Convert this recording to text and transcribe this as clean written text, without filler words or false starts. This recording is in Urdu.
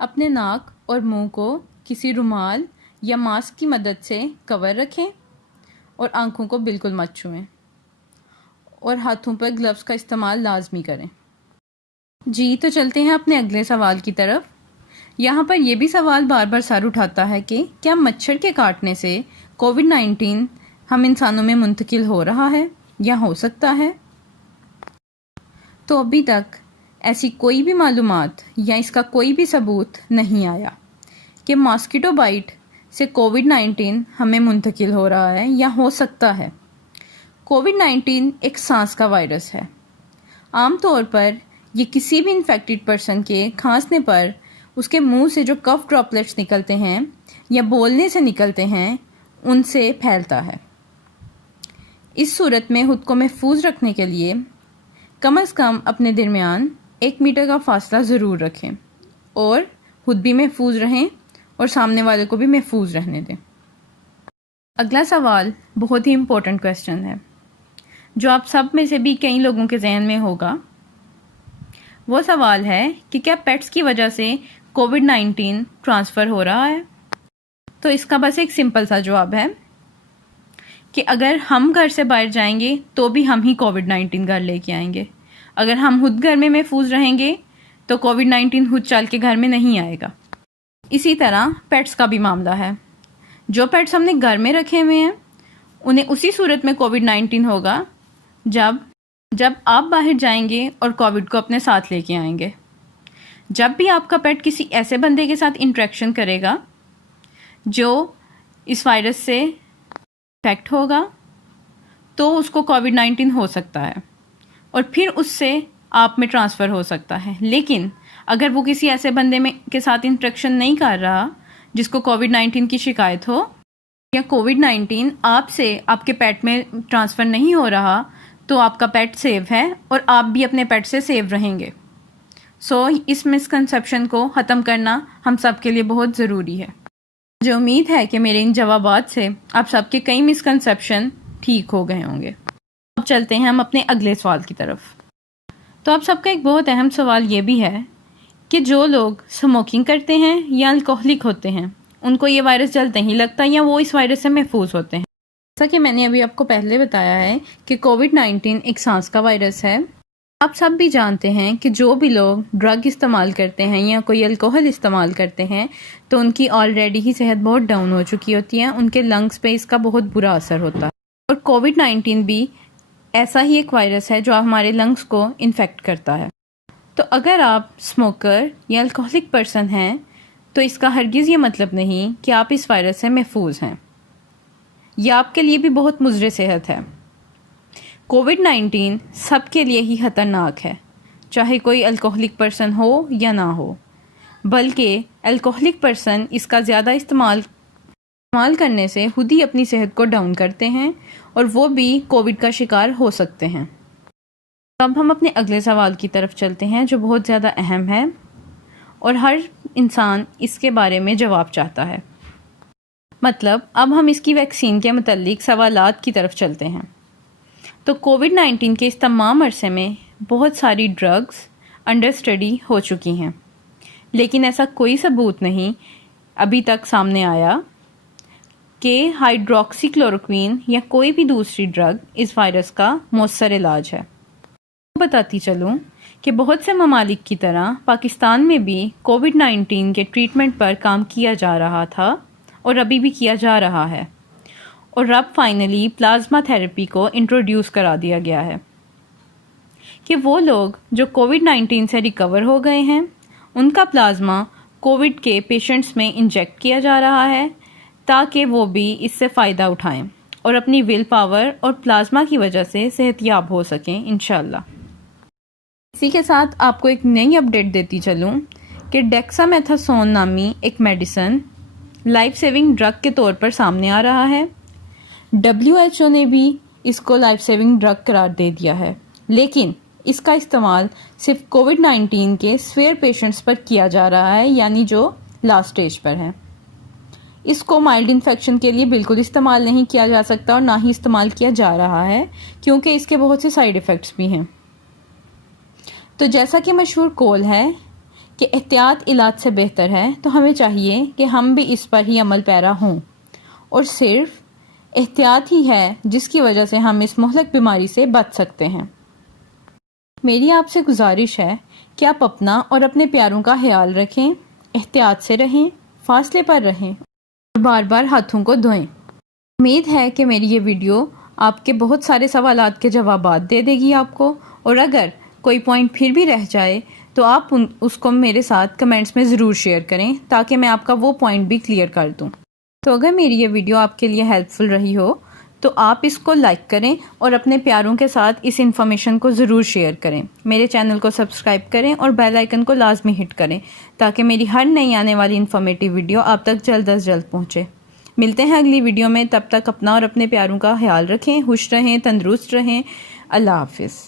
اپنے ناک اور منہ کو کسی رومال یا ماسک کی مدد سے کور رکھیں اور آنکھوں کو بالکل مت چھوئیں اور ہاتھوں پر گلوز کا استعمال لازمی کریں۔ جی تو چلتے ہیں اپنے اگلے سوال کی طرف۔ یہاں پر یہ بھی سوال بار بار سر اٹھاتا ہے کہ کیا مچھر کے کاٹنے سے کووڈ-19 ہم انسانوں میں منتقل ہو رہا ہے یا ہو سکتا ہے؟ تو ابھی تک ایسی کوئی بھی معلومات یا اس کا کوئی بھی ثبوت نہیں آیا کہ ماسکیٹو بائٹ سے کووڈ-19 ہمیں منتقل ہو رہا ہے یا ہو سکتا ہے۔ کووڈ-19 ایک سانس کا وائرس ہے۔ عام طور پر یہ کسی بھی انفیکٹڈ پرسن کے کھانسنے پر اس کے منہ سے جو کف ڈراپلیٹس نکلتے ہیں یا بولنے سے نکلتے ہیں ان سے پھیلتا ہے۔ اس صورت میں خود کو محفوظ رکھنے کے لیے کم از کم اپنے درمیان 1 میٹر کا فاصلہ ضرور رکھیں اور خود بھی محفوظ رہیں اور سامنے والے کو بھی محفوظ رہنے دیں۔ اگلا سوال بہت ہی امپورٹنٹ کویسچن ہے جو آپ سب میں سے بھی کئی لوگوں کے ذہن میں ہوگا۔ وہ سوال ہے کہ کیا پیٹس کی وجہ سے کووڈ-19 ٹرانسفر ہو رہا ہے؟ تو اس کا بس ایک سمپل سا جواب ہے کہ اگر ہم گھر سے باہر جائیں گے تو بھی ہم ہی کووڈ-19 گھر لے کے آئیں گے۔ اگر ہم خود گھر میں محفوظ رہیں گے تو کووڈ-19 خود چل کے گھر میں نہیں آئے گا۔ اسی طرح پیٹس کا بھی معاملہ ہے۔ جو پیٹس ہم نے گھر میں رکھے ہوئے ہیں انہیں اسی صورت میں کووڈ-19 ہوگا جب آپ باہر جائیں گے اور کووڈ کو اپنے ساتھ لے کے آئیں گے۔ جب بھی آپ کا پیٹ کسی ایسے بندے کے ساتھ انٹریکشن کرے گا جو اس وائرس سے انفیکٹ ہوگا تو اس کو کووڈ-19 ہو سکتا ہے اور پھر اس سے آپ میں ٹرانسفر ہو سکتا ہے۔ لیکن اگر وہ کسی ایسے بندے کے ساتھ انٹریکشن نہیں کر رہا جس کو کووڈ-19 کی شکایت ہو یا کووڈ-19 آپ سے آپ کے پیٹ میں ٹرانسفر نہیں ہو رہا تو آپ کا پیٹ سیو ہے اور آپ بھی اپنے پیٹ سے سیو رہیں گے۔ سو اس مسکنسیپشن کو ختم کرنا ہم سب کے لیے بہت ضروری ہے۔ مجھے امید ہے کہ میرے ان جوابات سے آپ سب کے کئی مسکنسیپشن ٹھیک ہو گئے ہوں گے۔ اب چلتے ہیں ہم اپنے اگلے سوال کی طرف۔ تو آپ سب کا ایک بہت اہم سوال یہ بھی ہے کہ جو لوگ اسموکنگ کرتے ہیں یا الکوہلک ہوتے ہیں ان کو یہ وائرس جلد نہیں لگتا یا وہ اس وائرس سے محفوظ ہوتے ہیں۔ جیسا کہ میں نے ابھی آپ کو پہلے بتایا ہے کہ کووڈ-19 ایک سانس کا وائرس ہے۔ آپ سب بھی جانتے ہیں کہ جو بھی لوگ ڈرگ استعمال کرتے ہیں یا کوئی الکوہل استعمال کرتے ہیں تو ان کی آلریڈی ہی صحت بہت ڈاؤن ہو چکی ہوتی ہے، ان کے لنگس پہ اس کا بہت برا اثر ہوتا ہے۔ اور کووڈ-19 بھی ایسا ہی ایک وائرس ہے جو ہمارے لنگس کو انفیکٹ کرتا ہے۔ تو اگر آپ اسموکر یا الکوہلک پرسن ہیں تو اس کا ہرگز یہ مطلب نہیں کہ آپ اس وائرس سے محفوظ ہیں۔ یہ آپ کے لیے بھی بہت مضر صحت ہے۔ کووڈ-19 سب کے لیے ہی خطرناک ہے، چاہے کوئی الکوہلک پرسن ہو یا نہ ہو، بلکہ الکوہلک پرسن اس کا زیادہ استعمال کرنے سے خود ہی اپنی صحت کو ڈاؤن کرتے ہیں اور وہ بھی کووڈ کا شکار ہو سکتے ہیں۔ اب ہم اپنے اگلے سوال کی طرف چلتے ہیں جو بہت زیادہ اہم ہے اور ہر انسان اس کے بارے میں جواب چاہتا ہے۔ مطلب اب ہم اس کی ویکسین کے متعلق سوالات کی طرف چلتے ہیں۔ تو کووڈ-19 کے اس تمام عرصے میں بہت ساری ڈرگز انڈر اسٹڈی ہو چکی ہیں، لیکن ایسا کوئی ثبوت نہیں ابھی تک سامنے آیا کہ ہائیڈروکسی کلوروکوین یا کوئی بھی دوسری ڈرگ اس وائرس کا مؤثر علاج ہے۔ بتاتی چلوں کہ بہت سے ممالک کی طرح پاکستان میں بھی کووڈ-19 کے ٹریٹمنٹ پر کام کیا جا رہا تھا اور ابھی بھی کیا جا رہا ہے، اور اب فائنلی پلازما تھراپی کو انٹروڈیوس کرا دیا گیا ہے کہ وہ لوگ جو کووڈ-19 سے ریکور ہو گئے ہیں ان کا پلازما کووڈ کے پیشنٹس میں انجیکٹ کیا جا رہا ہے تاکہ وہ بھی اس سے فائدہ اٹھائیں اور اپنی ول پاور اور پلازما کی وجہ سے صحت یاب ہو سکیں انشاءاللہ۔ اسی کے ساتھ آپ کو ایک نئی اپڈیٹ دیتی چلوں کہ ڈیکسا میتھاسون نامی ایک میڈیسن لائف سیونگ ڈرگ کے طور پر سامنے آ رہا ہے۔ WHO نے بھی اس کو لائف سیونگ ڈرگ قرار دے دیا ہے، لیکن اس کا استعمال صرف کووڈ-19 کے سیویئر پیشنٹس پر کیا جا رہا ہے، یعنی جو لاسٹ سٹیج پر ہیں۔ اس کو مائلڈ انفیکشن کے لیے بالکل استعمال نہیں کیا جا سکتا اور نہ ہی استعمال کیا جا رہا ہے کیونکہ اس کے بہت سے سائیڈ ایفیکٹس بھی ہیں۔ تو جیسا کہ مشہور قول ہے کہ احتیاط علاج سے بہتر ہے، تو ہمیں چاہیے کہ ہم بھی اس پر ہی عمل پیرا ہوں، اور صرف احتیاط ہی ہے جس کی وجہ سے ہم اس مہلک بیماری سے بچ سکتے ہیں۔ میری آپ سے گزارش ہے کہ آپ اپنا اور اپنے پیاروں کا خیال رکھیں، احتیاط سے رہیں، فاصلے پر رہیں اور بار بار ہاتھوں کو دھوئیں۔ امید ہے کہ میری یہ ویڈیو آپ کے بہت سارے سوالات کے جوابات دے دے گی آپ کو، اور اگر کوئی پوائنٹ پھر بھی رہ جائے تو آپ اس کو میرے ساتھ کمنٹس میں ضرور شیئر کریں تاکہ میں آپ کا وہ پوائنٹ بھی کلیئر کر دوں۔ تو اگر میری یہ ویڈیو آپ کے لیے ہیلپ فل رہی ہو تو آپ اس کو لائک کریں اور اپنے پیاروں کے ساتھ اس انفارمیشن کو ضرور شیئر کریں۔ میرے چینل کو سبسکرائب کریں اور بیل آئیکن کو لازمی ہٹ کریں تاکہ میری ہر نئی آنے والی انفارمیٹیو ویڈیو آپ تک جلد از جلد پہنچے۔ ملتے ہیں اگلی ویڈیو میں، تب تک اپنا اور اپنے پیاروں کا خیال رکھیں، خوش رہیں، تندرست رہیں۔ اللہ حافظ۔